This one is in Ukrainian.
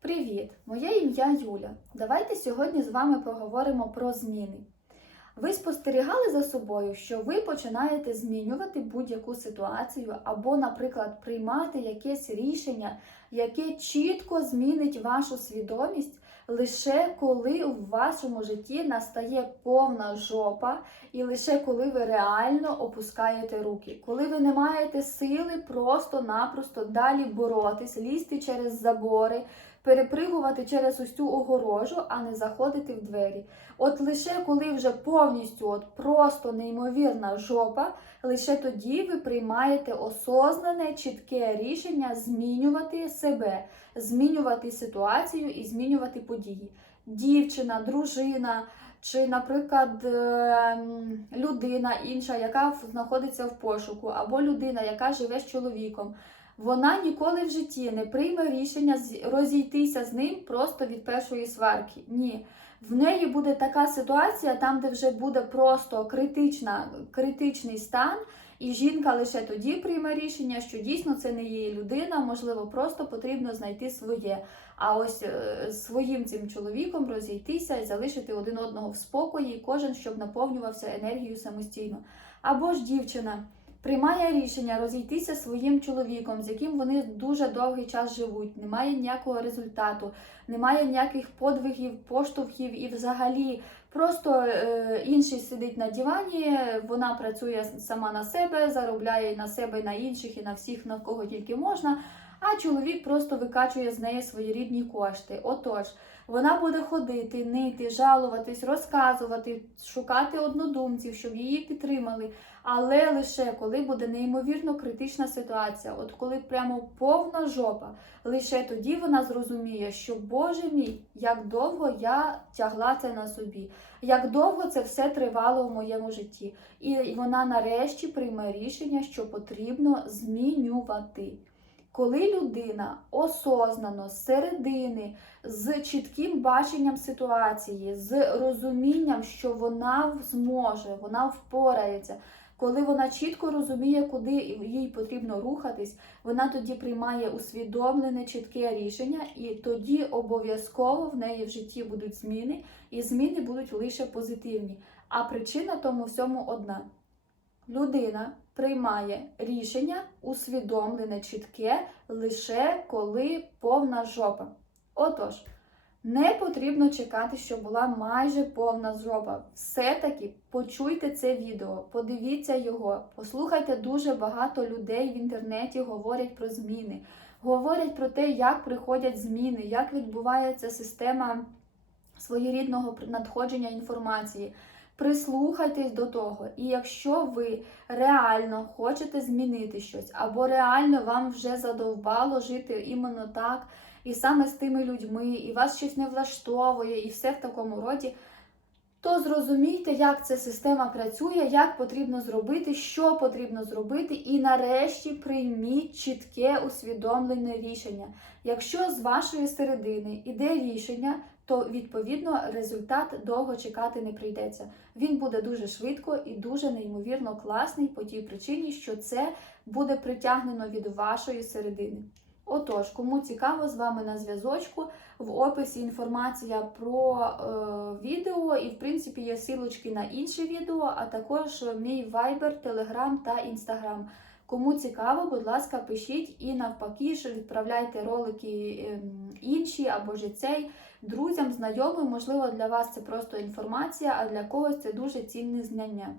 Привіт! Моє ім'я Юля. Давайте сьогодні з вами поговоримо про зміни. Ви спостерігали за собою, що ви починаєте змінювати будь-яку ситуацію, або, наприклад, приймати якесь рішення, яке чітко змінить вашу свідомість лише коли в вашому житті настає повна жопа, і лише коли ви реально опускаєте руки, коли ви не маєте сили просто-напросто далі боротись, лізти через забори, перепригувати через цю огорожу, а не заходити в двері. От лише коли вже повністю от просто неймовірна жопа, лише тоді ви приймаєте осознане, чітке рішення змінювати себе, змінювати ситуацію і змінювати події. Дівчина, дружина. Чи, наприклад, ем, людина інша, яка знаходиться в пошуку, або людина, яка живе з чоловіком, вона ніколи в житті не прийме рішення розійтися з ним просто від першої сварки. Ні. В неї буде така ситуація, там, де вже буде просто критична, критичний стан, і жінка лише тоді прийме рішення, що дійсно це не її людина, можливо, просто потрібно знайти своє. А ось е, своїм цим чоловіком розійтися і залишити один одного в спокої, і кожен щоб наповнювався енергією самостійно. Або ж дівчина приймає рішення розійтися своїм чоловіком, з яким вони дуже довгий час живуть, немає ніякого результату, немає ніяких подвигів, поштовхів і взагалі. Просто е, інший сидить на дивані, вона працює сама на себе, заробляє на себе, на інших, і на всіх, на кого тільки можна. А чоловік просто викачує з неї свої рідні кошти. Отож, вона буде ходити, нити, жалуватись, розказувати, шукати однодумців, щоб її підтримали. Але лише коли буде неймовірно критична ситуація, от коли прямо повна жопа, лише тоді вона зрозуміє, що Боже мій, як довго я тягла це на собі, як довго це все тривало в моєму житті. І вона нарешті прийме рішення, що потрібно змінювати. Коли людина осознано з середини, з чітким баченням ситуації, з розумінням, що вона зможе, вона впорається, коли вона чітко розуміє, куди їй потрібно рухатись, вона тоді приймає усвідомлене чітке рішення, і тоді обов'язково в неї в житті будуть зміни, і зміни будуть лише позитивні. А причина тому всьому одна. Людина приймає рішення усвідомлене, чітке, лише коли повна жопа. Отож, не потрібно чекати, щоб була майже повна жопа. Все-таки почуйте це відео, подивіться його, послухайте дуже багато людей в інтернеті говорять про зміни, говорять про те, як приходять зміни, як відбувається система своєрідного надходження інформації. Прислухайтесь до того, і якщо ви реально хочете змінити щось, або реально вам вже задовбало жити іменно так, і саме з тими людьми, і вас щось не влаштовує, і все в такому роді, то зрозумійте, як ця система працює, як потрібно зробити, що потрібно зробити, і нарешті прийміть чітке усвідомлене рішення. Якщо з вашої середини іде рішення, то відповідно результат довго чекати не прийдеться. Він буде дуже швидко і дуже неймовірно класний по тій причині, що це буде притягнено від вашої середини. Отож, кому цікаво з вами на зв'язочку, в описі інформація про е, відео, і в принципі є силочки на інші відео, а також мій Viber, Telegram та Instagram. Кому цікаво, будь ласка, пишіть і навпаки ж відправляйте ролики ем, інші або ж цей друзям, знайомим. Можливо, для вас це просто інформація, а для когось це дуже цінне знання.